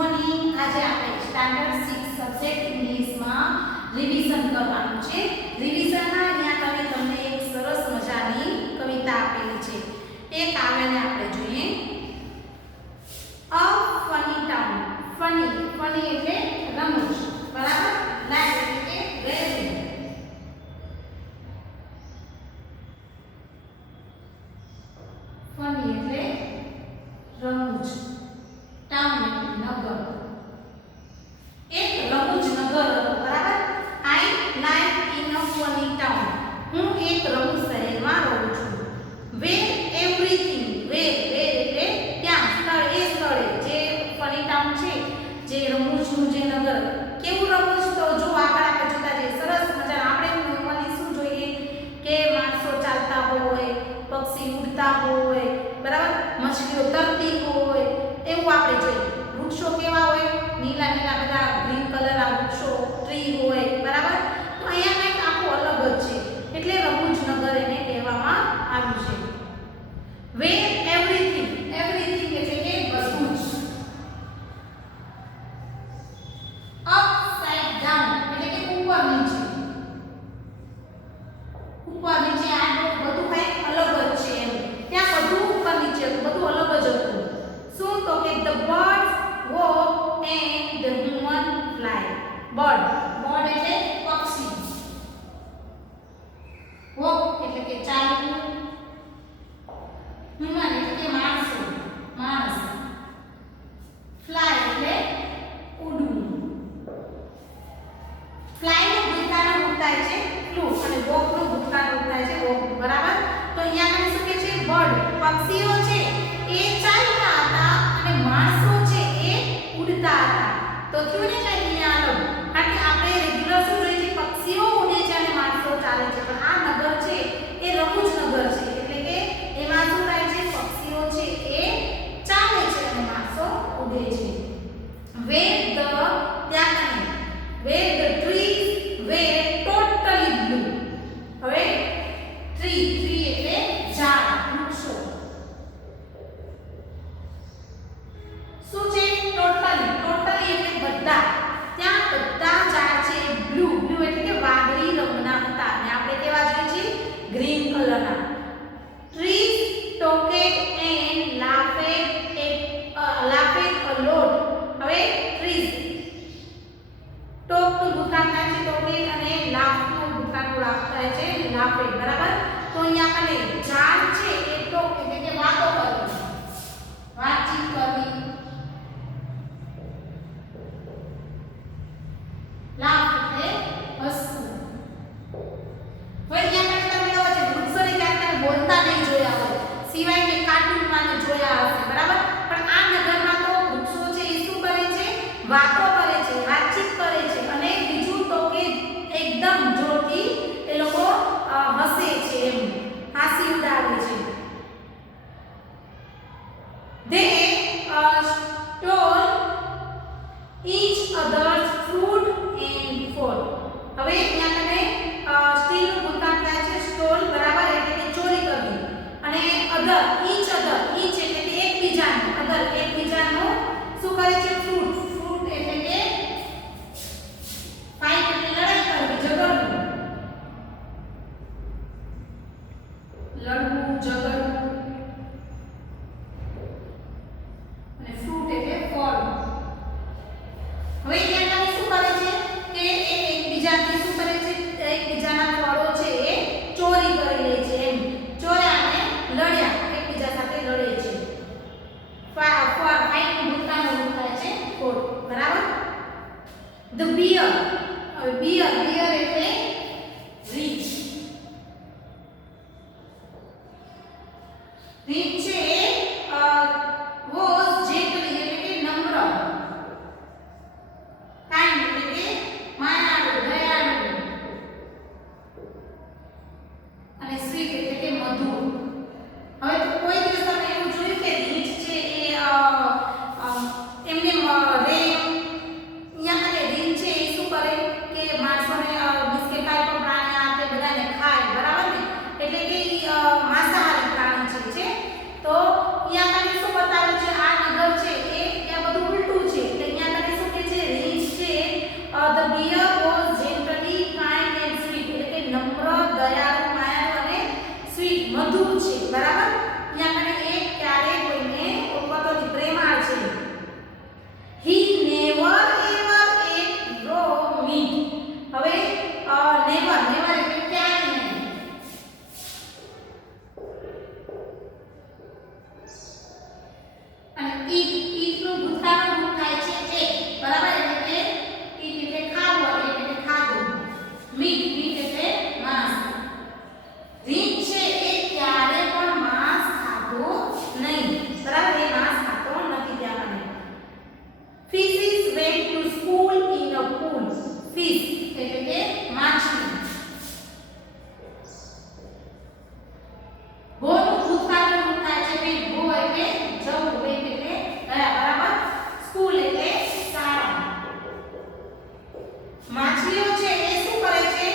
Morning. આજે આપણે standard 6 subject ઇંગ્લિશમાં રિવિઝન કરવાનું છે. રિવિઝનમાં અહીંયા તમને એક સરસ મજાની કવિતા આપેલી છે. એ કાવ્યને આપણે જોઈએ. અ ફની ટાઉન. ફની એટલે રમૂજ, બરાબર. લાઈફ એટલે કે રહેવું. ફની એટલે રમૂજ, ટાઉન એટલે નગર. એક રમૂજ નગર હતો, બરાબર. I live in a funny town. હું એક રમૂજ શહેરમાં રહું છું. વેર એવરીથિંગ. વેર એટલે ત્યાં, સ્થળ એ સ્થળે જે ફની ટાઉન છે, જે રમૂજનું જે નગર. કેવું રમૂજ? તો જો આગળ આપણે જોતા જઈએ, સરસ મજાના. આપણે નોર્મલી શું જોઈએ કે માણસો ચાલતા હોય, પક્ષી ઉડતા હોય, બરાબર, મછલીઓ તરતી હોય, એવું આપણે જોઈએ. વૃક્ષો કેવા હોય? નીલા નીલા બધા ગ્રીન કલરના વૃક્ષો, ટ્રી હોય, બરાબર. તો અહીંયા કંઈક આખું અલગ જ છે, એટલે રમૂજ નગર એને કહેવામાં આવ્યું છે. વેર એવરીથિંગ. એવરીથિંગ એટલે કે બધું જ. અપસાઇડ ડાઉન એટલે કે ઉપર નીચે. ઉપર નીચે આ બધું કંઈક અલગ જ છે એમ. ત્યાં બધું ઉપર નીચે હતું, બધું અલગ જ હતું. શું? તો કે the birds walk and the human fly. bird એટલે પક્ષી. walk એટલે કે ચાલવું. human એટલે કે માણસ. fly એટલે ઉડવું. fly નું ભૂતકાળ રૂપ થાય છે flew અને walk નું ભૂતકાળ રૂપ થાય છે walk, બરાબર. તો અહીંયા આપણે શું કહે છે? bird પક્ષીઓ છે એ ચાલતા હતા અને માણસો છે એ ઉડતા હતા. તો થયું ને કઈ અહીંયા અલગ. કારણ કે આપણે રેગ્યુલર શું જોઈએ છે? પક્ષીઓ ઉડે છે અને માણસો ચાલે છે. પણ આ નગર છે એ રમૂજ નગર છે, એટલે કે એમાં શું થાય છે? પક્ષીઓ છે એ ચાલે છે અને માણસો ઉડે છે. where the trees were totally blue. હવે ટ્રી એટલે ઝાડ, વૃક્ષો. શું છે? ટોટલી એટલે બધા. ત્યાં બધા ઝાડ છે બ્લુ એટલે કે વાદળી રંગના હતા અને આપણે કેવા જોઈએ છીએ? ગ્રીન કલરના. Trees talked and laughed a lot. હવે ટ્રીઝ ટોક નું ભૂતકાળ થાય છે ટોકેડ અને લાફ નું ભૂતકાળ થાય છે લાફેડ, બરાબર. તો અહીંયા આપણે ઝાડ છે એ ટોક એટલે કે વાતો કરવી, વાતચીત કરવી. લાફ એટલે હસવું. હવે અહીંયા તમે કેવા છે? વૃક્ષોને ક્યાંક તમે બોલતા નહીં જોયા હોય, સિવાય કે કાર્ટૂનમાં ને જોયા હશે, બરાબર. પણ આ નગરમાં તો વૃક્ષો છે એ શું કરે છે? વાતો કરે છે, વાતચીત કરે છે. અને બીજું તો કે એકદમ જોરથી એ લોકો હસે છે, એમ હાસી ઉડાવે છે. They stole each other's food and food. હવે અહીંયા તમે સ્ટીલ નું ભૂતકાળ થાય છે સ્ટોલ, બરાબર, એટલે કે ચોરી કરવી. અને ઈચ એટલે કે એકબીજાનું, એકબીજાનું શું કરે છે? ફ્રૂટ એટલે કે ફાઇટ એટલે લડાઈ કરવી, ઝઘડવું. અને ફ્રૂટ એટલે ફળ. હવે અહીંયા તમે શું કરે છે કે એકબીજાથી શું કરે છે? એકબીજાના ફળો છે એ ચોરી કરી લે છે, એમ ચોર્યા અને લડ્યા, એકબીજા સાથે લડે છે. ફાઇટ નું ભૂતકાળ રૂપ થાય છે ફોડ, બરાબર. The bear. હવે bear એટલે રીંછ. રીંછ છે was gently એટલે કે નમ્ર, kind એટલે કે માયાળુ, દયાળુ, અને sweet એટલે કે મધુર. હવે તો કોઈ દિવસ તમે એવું જોયું કે રીંછ છે એ એમને અહીંયા અને રીંછ છે એ શું કરે કે માણસોને બિસ્કિટ કાંઈ પણ પ્રાણી આપે, બધાને ખાય, બરાબર ને. એટલે કે માંસાહારી પ્રાણી છે. તો મધુર છે બરાબર અહીંયા મને એક ક્યારે કોઈને ઓળખતો નથી પ્રેમાળ છે he never ever ate raw meat હવે never never એટલે ક્યારેય નહીં અને eat નું ભૂતકાળનું રૂપ થાય છે ate બરાબર એટલે કે eat એટલે ખાવું એટલે ખાધું meat એટલે માંસ રીંછ છે એ ક્યારે પણ માંસ ખાતો નહીં બરાબર એ માંસ ખાતો નથી ત્યાં મને fishes went to school in a pool fish એટલે કે માછલી ગોનું ભૂતકાળનું રૂપ થાય છે went go એટલે જવું went એટલે ગયા બરાબર સ્કૂલ એટલે શાળા માછલીઓ છે એ શું કરે છે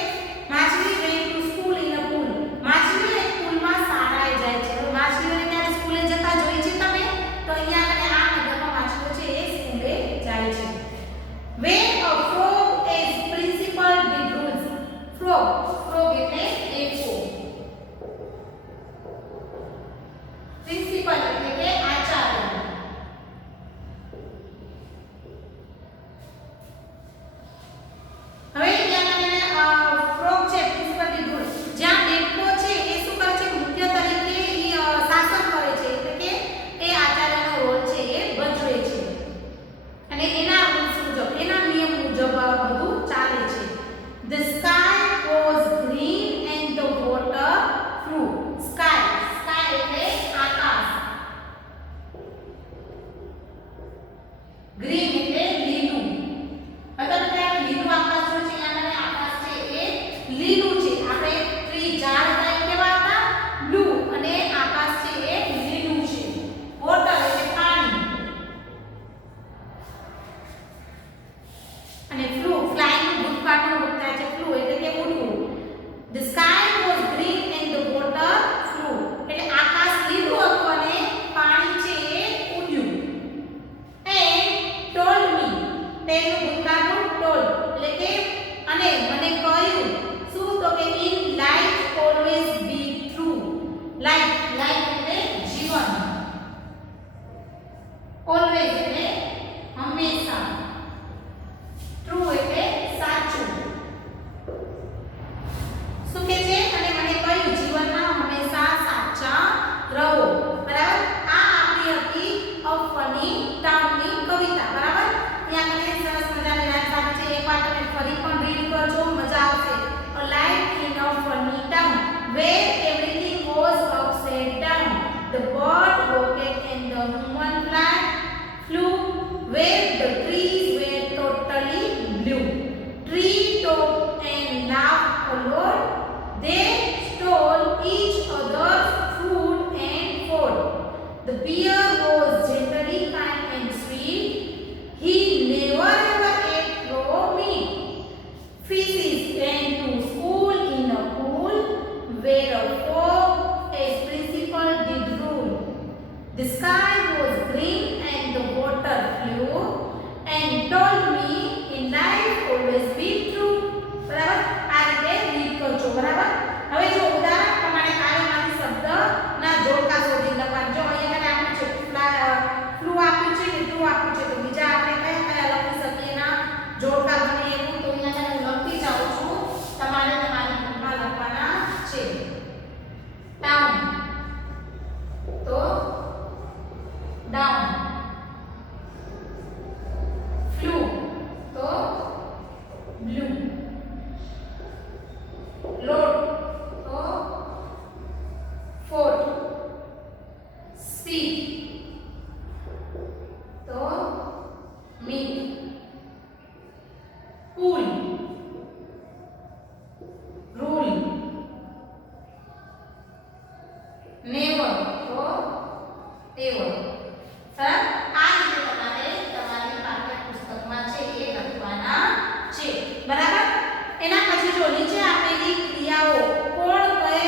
માછલી went to school in a pool માછલીઓ એક પૂલમાં શાળાએ જાય છે હવે માછલીઓને ક્યારે સ્કૂલે જતા જોઈ છે તમે તો અહીંયા આગળ આ નગરમાં માછલીઓ છે એ સ્કૂલે જાય છે when a frog is principal did rules frog એટલે એકો પ્રિન્સિપલ એટલે કે આચાર્ય હવે અહીંયા ફ્રોગ છે પ્રિન્સિપલ ડી રૂલ જ્યાં ડેટકો છે એ શું કરે છે મુખ્ય તરીકે શાસન કરે છે એટલે કે એ આચાર્યનો રોલ છે એ ભજવે છે અને એના રૂલ્સ મુજબ એના નિયમ મુજબ બધું ચાલે છે the sky was green and the water flew sky એટલે આકાશ ગ્રીન એટલે લીલું અત્યારે ત્યાં લીલું આકાશ જો છે અહીંયા મને આકાશ છે એ લીલું છે આપણે ટ્રી ઝાડ હતા કેવા હતા બ્લુ અને આકાશ છે એ લીલું છે વોટર એટલે પાણી અને ફ્લુ ફ્લાઇંગ ભૂતકાળનું રૂપ થાય છે ફ્લુ એટલે કે ઉડવું the sky was green and the water flew એટલે આકાશ લીલું હતું અને પાણી છે એ ઉડ્યું and told me તેનું ભૂતકાળનું told એટલે કે અને મને કહ્યું શું તો કે in life always be true life એટલે જીવન always એટલે હંમેશા ટ્રુ એટલે સાચું શું કે છે અને મને કહ્યું જીવનમાં હંમેશા સાચા રહો બરાબર આ આપણી હતી અ ફની ટાઉનની કવિતા બરાબર અહીંયા મને સરસ મજાની લાઈન આપી છે એક વાર તમે ફરી પણ રીડ કરજો મજા આવશે a life in a funny town where everything was upside down the bird rocket and the human flew where the trees were totally blue tree talked and laughed a lot they stole each other's food and fought the bear was generally kind and sweet he never ever ate raw meat fishes went to school in a pool where a frog as principal did rule the sky was green and the water flew and told me in life always be true બરાબર આ રીતે read કરજો બરાબર હવે જો ઉદાહરણ પ્રમાણે કાર્યમાંથી શબ્દના જોડકા શોધી લખવાનું જો અહીંયા આપ્યું છે ફ્લુ આપ્યું છે ને ટ્રુ આપ્યું છે તો બીજા આપણે કયા કયા લખી શકીએ એના જોડકા બને એવું તો અહીંયા હું લખતી જાઉં છું તમારે તમારી બુકમાં લખવાના છે ટાઉન તો ડાઉન ફ્લુ તો બ્લુ લોડ તો ફોર્ટ સ્પીડ તો મીટ પૂલ રૂલ નેવર તો ટેવર સર આ રીતે તમારે તમારી પાઠ્યપુસ્તકમાં છે એ લખવાના છે બરાબર એના પછી જો નીચે આપેલી ક્રિયાઓ કોણ કરે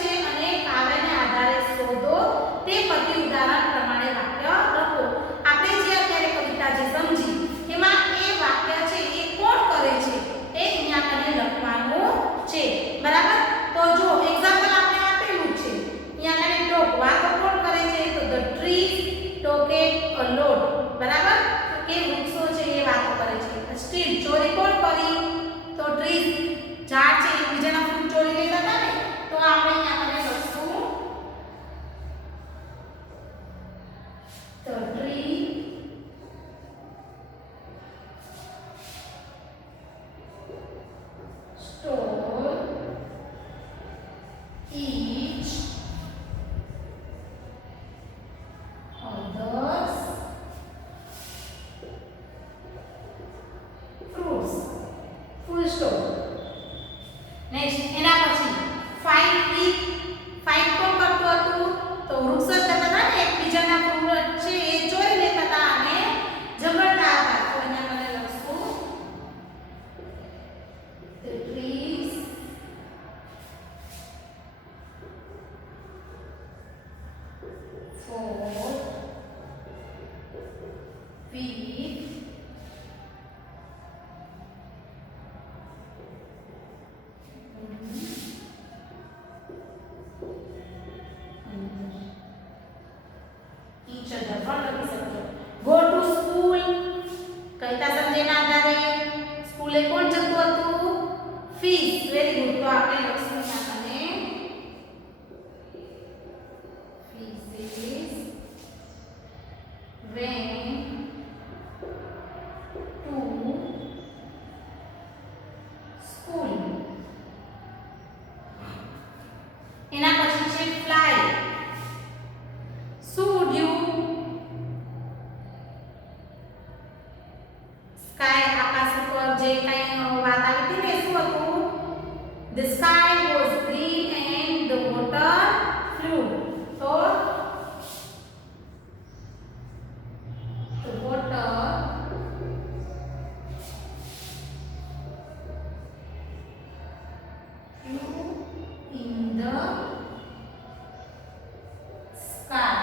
છે અને કાવ્યને આધારે શોધો તે પ્રતિ ઉદાહરણ પ્રમાણે વાક્ય લખો આપણે જે અત્યારે કવિતા જે સમજી એમાં એ વાક્ય છે એ કોણ કરે છે એ અહીંયા આપણે લખવાનું છે બરાબર તો જો એક્ઝામ્પલ આપણે આપેલું છે fourth, fifth, ટીચર પણ લખી શકો. ગો ટુ સ્કૂલ કવિતા સમજેના આધારે સ્કૂલે કોણ જતું હતું? ફીસ. Very good. તો આપણે લખશું આપણને fees is when to school. એના પછી છે fly. should you sky આકાશ ઉપર જે કઈ વાત આવી હતી ને શું હતું? The sky was green and the water flew. તો the water flew in the sky.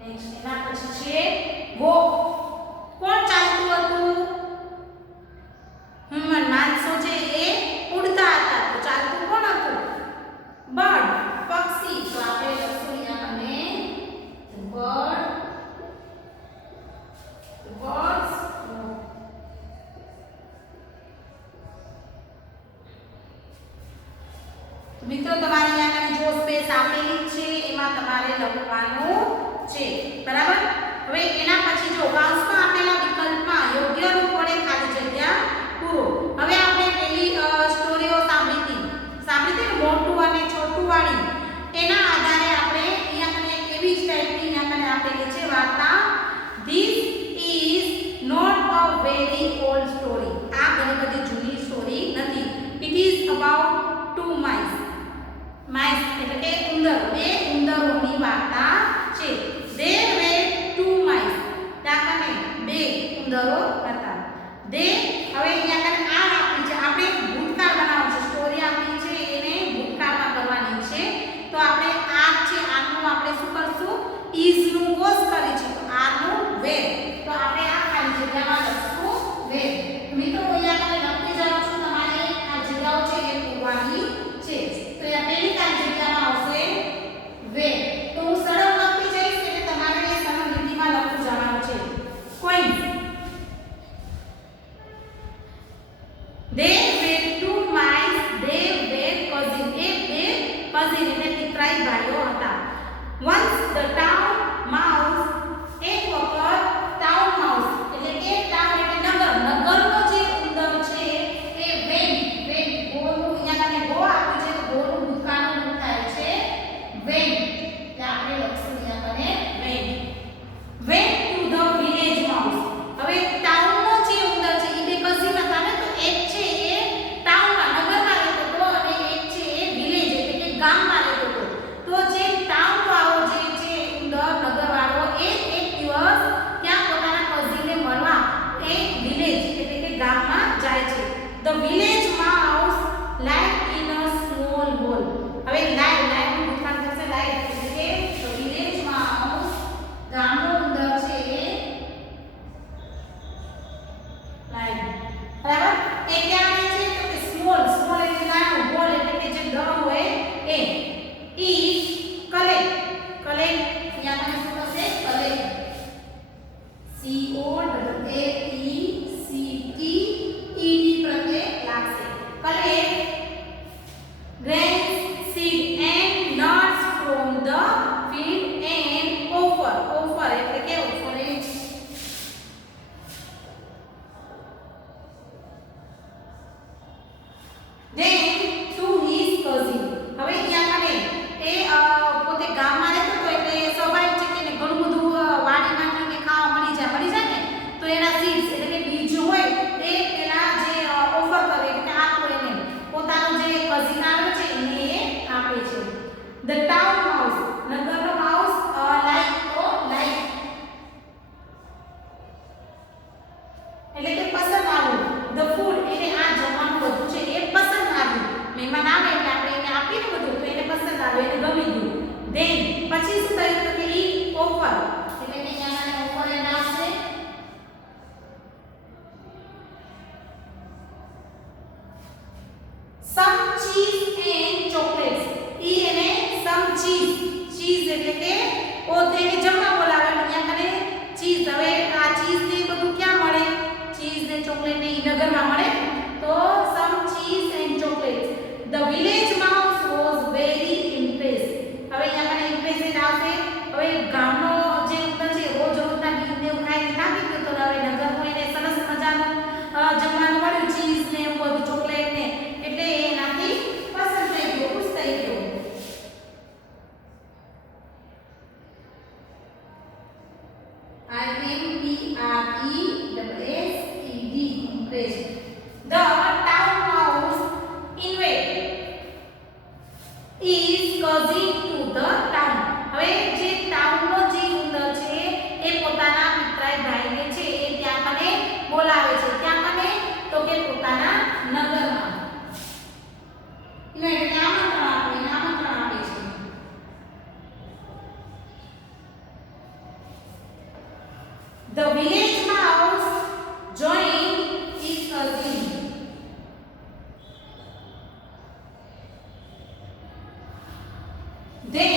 Next એના પછી છે walk. કોણ ચાલતું હતું? હ્યુમન. માણસો છે એ ઉડતા હતા. તો ચાલતું કોણ હતું? બર્ડ. પક્ષી. તો આપણે લખશું અહીંયા મને bird. The birds walk. તો મિત્રો તમારે અહીંયા જો સ્પેસ આપેલી છે એમાં તમારે લખવાનું છે. બરાબર. હવે એના પછી જો કૌંસમાં આપેલા વિકલ્પમાં યોગ્ય રૂપ વડે ખાલી જગ્યા પૂરો. હવે આપણે પેલી સ્ટોરીઓ સાંભળી હતી મોટું અને છોટું વાળી. એના આધારે આપણે અહીંયા કને એવી જ ટાઈપની અહીંયા કને આપેલી છે વાર્તા. This is not a very old story. આ ઘણી બધી જૂની સ્ટોરી નથી. It is about two mice. Mice એટલે કે ઉંદર. બે ઉંદરોની વાર્તા છે. There were two mice. ત્યાં કને બે ઉંદરો હતા. હવે અહીંયા કને આ આપી છે. આપણે ભૂતકાળ બનાવવાનું છે. સ્ટોરી આપી છે એને ભૂતકાળમાં કરવાની છે. તો આપણે આ છે આનું આપણે શું કરશું? is નું વોસ કરી છે. તો આ નું were. તો આપણે આ ખાલી જગ્યામાં લખશું were. મિત્રો અહીંયા તમે લખી જાઓ છો. તમારે આ જગ્યાઓ છે એ પૂરવાની છે. તો અહીંયા પહેલી ખાલી જગ્યામાં આવશે were. તો હું સરળ લખી જઈશ એટલે તમારે એ સરળ લીટીમાં લખી જવાનું છે. coins. They were two mice. They were cousin. એ બે cousin એટલે પિતરાઈ ભાઈઓ હતા. Once the town mouse. એક વખત town mouse એટલે કે town એટલે નગરનો જે ઉંદર છે એ went ગોનું અહીંયા કને ગો આપ્યું છે. તો ગોનું ભૂતકાળનું રૂપ થાય છે went. એટલે આપણે લખશું અહીંયા કને went to the village mouse. હવે ટાઉનનો જે ઉંદર છે એ બે કઝિન હતા ને. તો એક છે એ ટાઉનમાં નગરમાં રહેતો હતો અને એક છે એ વિલેજ એટલે કે ગામમાં રહેતો હતો. તો જે ટાઉન વાળો જે છે ઉંદર નગરવાળો એ એક દિવસ ત્યાં પોતાના કઝિનને મળવા એ વિલેજ એટલે કે ગામમાં જાય છે. The village mouse lived in a small hole. હવે લાઈવ નું ભૂતકાળ થશે લાઈવ એટલે કે the village mouse ગામનો ઉંદર છે એ લાઈવ. બરાબર. એ ક્યાં રહે છે? તો કે સ્મોલ એટલે નાનું, હોલ એટલે કે જે ડ હોય એ. ઈ કલેક્ટ અહીંયા મને શું થશે? કલેક્ટ. COLLECT પ્રત્યે લાગશે. Collect grains, seed and nuts from the field and offer એટલે કે offering. Then to his cousin. હવે અહીંયા કને એ પોતે ગામમાં રહેતો હતો એટલે સ્વાભાવિક છે કે એને ઘણું બધું વાડીમાંથી કે ખાવા મળી જાય ને. તો એના સીડ્સ એટલે કે બીજ હોય એ પેલા જે ઓફર કરે એટલે આપો એને પોતાનો જે કઝિન આવે છે એને એ આવે એને ગમી ગયું. ધેન પછી શું થયું તો કે ઈ ઓફર એટલે કે અહીંયા ઓફર એન્ડ આવશે. some cheese and chocolates ઈ એને some cheese એટલે કે ઓ તેને જમવા બોલાવે અહીંયા કને ચીઝ. હવે આ ચીઝ ને બધું ક્યાં મળે? ચીઝ ને ચોકલેટ ને ઈ નગરમાં મળે. તો some cheese and chocolates. The village mouse was very impressed. હવે અહીંયા કને impressed આવશે. હવે ગામનો જે ઉંદર છે રોજ રોજના ગીત ને એવું ખાઈને થાકી ગયો તો હવે નગરમાં એને સરસ મજાનું જમવાનું મળ્યું, ચીઝ ને એવું બધું ચોકલેટ ને, એટલે એનાથી પસંદ થઈ ગયો, ખુશ થઈ ગયો. IMPRESSED impressed. The town mouse invaded is cousin to the town. હવે જે ટાઉનનો જે ઉંદર છે એ પોતાના મિત્રાય ભાઈને છે એ ત્યાં કને બોલાવે છે. ત્યાં કને તો કે પોતાના નગરમાં. ઇવેન્ટ આમંત્રણ આપે છે. The village mouse joined his cousin. They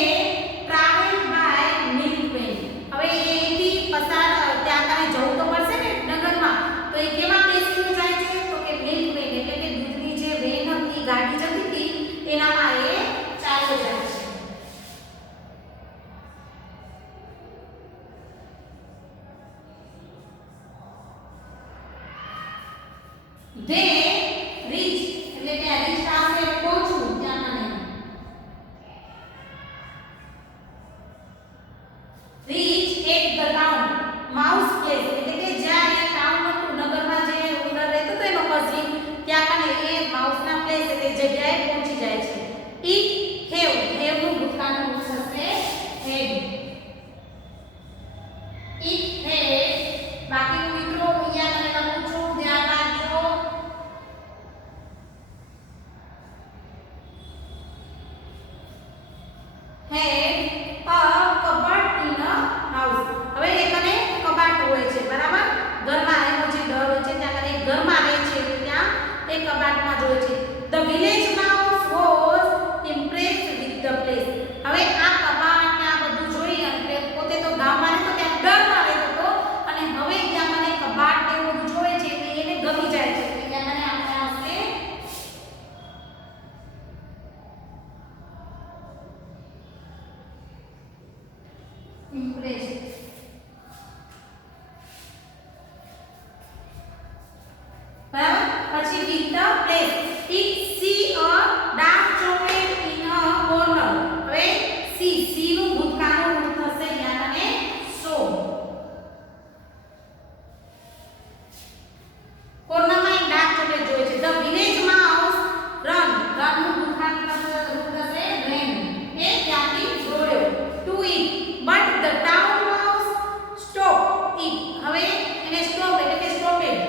traveled by milkman. હવે એથી પસાર ત્યાં કાને જવું તો પડશે ને નગરમાં, તો એ કેમાં બેસીને જાય છે તો કે મિલ્કમેન એટલે કે દૂધની જે વેન હતી, ગાડી જતી હતી એનામાં એ ચાલ્યો જાય છે. They reached એટલે કે reached આવશે પહોંચવું ત્યાં કાને. Reach at the town mouse place એટલે કે જ્યાં એ ટાઉન હતું નગરમાં જે ઉંદર રહેતો હતો એનો કઝિન ત્યાં કાને એ માઉસના પ્લેસ એટલે જગ્યાએ પહોંચી જાય છે. It have નું ભૂતકાળનું રૂપ થશે had. It had બાકીનું મિત્રો અહીંયા મને લખું છું, ધ્યાન રાખજો. Had a cupboard in a house. હવે એકને કબાટ હોય છે, બરાબર? ઘરમાં એનો જે ઘર હોય છે ત્યાં કને ઘરમાં રહે છે એટલે ત્યાં એ કબાટમાં જ હોય છે. The village mouse was impressed with the place. હવે આ કબાટ ને આ બધું જોઈ અને પોતે તો ગામમાં રહેતો ત્યાં ડરમાં રહેતો હતો અને હવે ત્યાં મને કબાટ ને એવું બધું જોવે છે એટલે એને ગમી જાય છે. એટલે ત્યાં મને આપણે આવશે impressed. બરાબર? પછી with the place. It see a dark chocolate in a corner. હવે see નું ભૂતકાળનું રૂપ થશે અહીંયા અને saw. કોર્નરમાં એક ડાર્ક ચોકલેટ જોઈ છે. The village mouse run નું ભૂતકાળનું રૂપ થશે ran. એ ત્યાંથી દોડ્યો to it. But the town mouse stopped it. હવે એને stop એટલે કે stopped.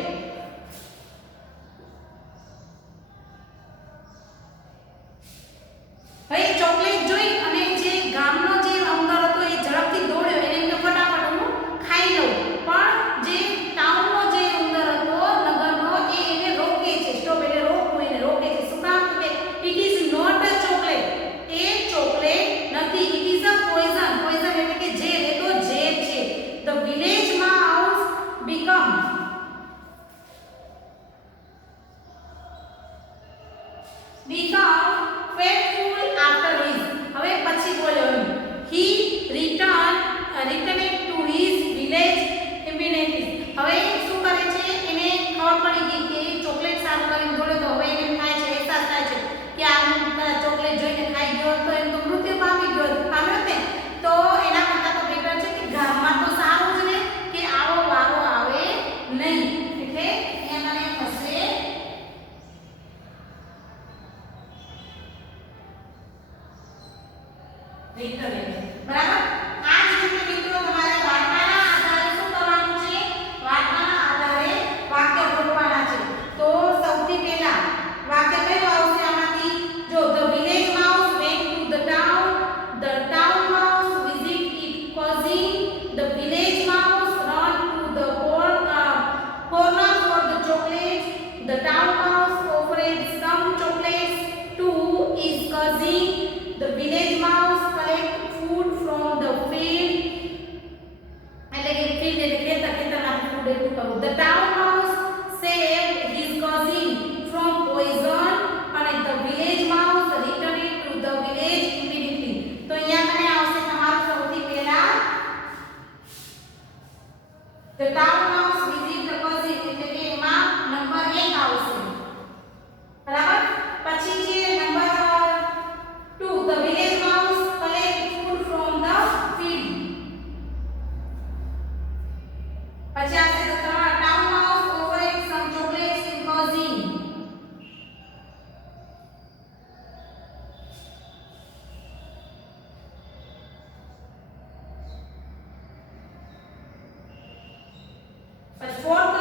હવે ચોકલેટ જોઈ અને જે ગામનો જે ઉંદર હતો એ ઝડપથી દોડ્યો, એને એમ કે ફટાફટ હું ખાઈ લઉં. પણ જે ટાઉનનો જે ઉંદર હતો નગરનો એ એને રોકે છે. સ્ટોપ એટલે રોકવું, એને રોકે છે. શું કામ? કે it is not a chocolate. એ ચોકલેટ નથી. It is a poison. Poison એટલે કે ઝેર. એ તો ઝેર છે. The village mouse become faithful after his. હવે પછી બોલ્યો he returned to his village immediately. હવે શું કરે છે? એને ખબર પડી ગઈ કે ચોકલેટ સારું કરીને દોડ્યો તો હવે એને થાય છે, અહેસાસ થાય છે કે આ ચોકલેટ જોઈને ખાઈ ગયો તો એમ તો મૃત્યુ પામ્યો ને. તો એના કરતાં તો બેટર છે કે ગામમાં તો સારું જ ને કે આવો વારો આવે નહીં. એટલે અહીંયા મને થશે return. બરાબર? આ જ રીતે મિત્રો તમારે વાર્તાના આધારે શું કરવાનું છે? વાર્તાના આધારે વાક્ય ગોઠવવાના છે. તો સૌથી પહેલા વાક્ય કયું આવશે આમાંથી? જો the village mouse went to the town cousin. The village mouse collect food from the field. એટલે કે field એટલે ખેતરમાંથી food એકઠું કરવું. The town mouse saved his cousin from poison અને the village mouse returned to the village immediately. તો અહીંયા કને આવશે તમારું સૌથી પહેલા the town mouse visit the cousin એટલે કે એમાં નંબર 1 આવશે. બરાબર. પછી છે number 2 the village mouse collect food from the field. પછી આવશે the town mouse offered some chocolates in cousin. But fourth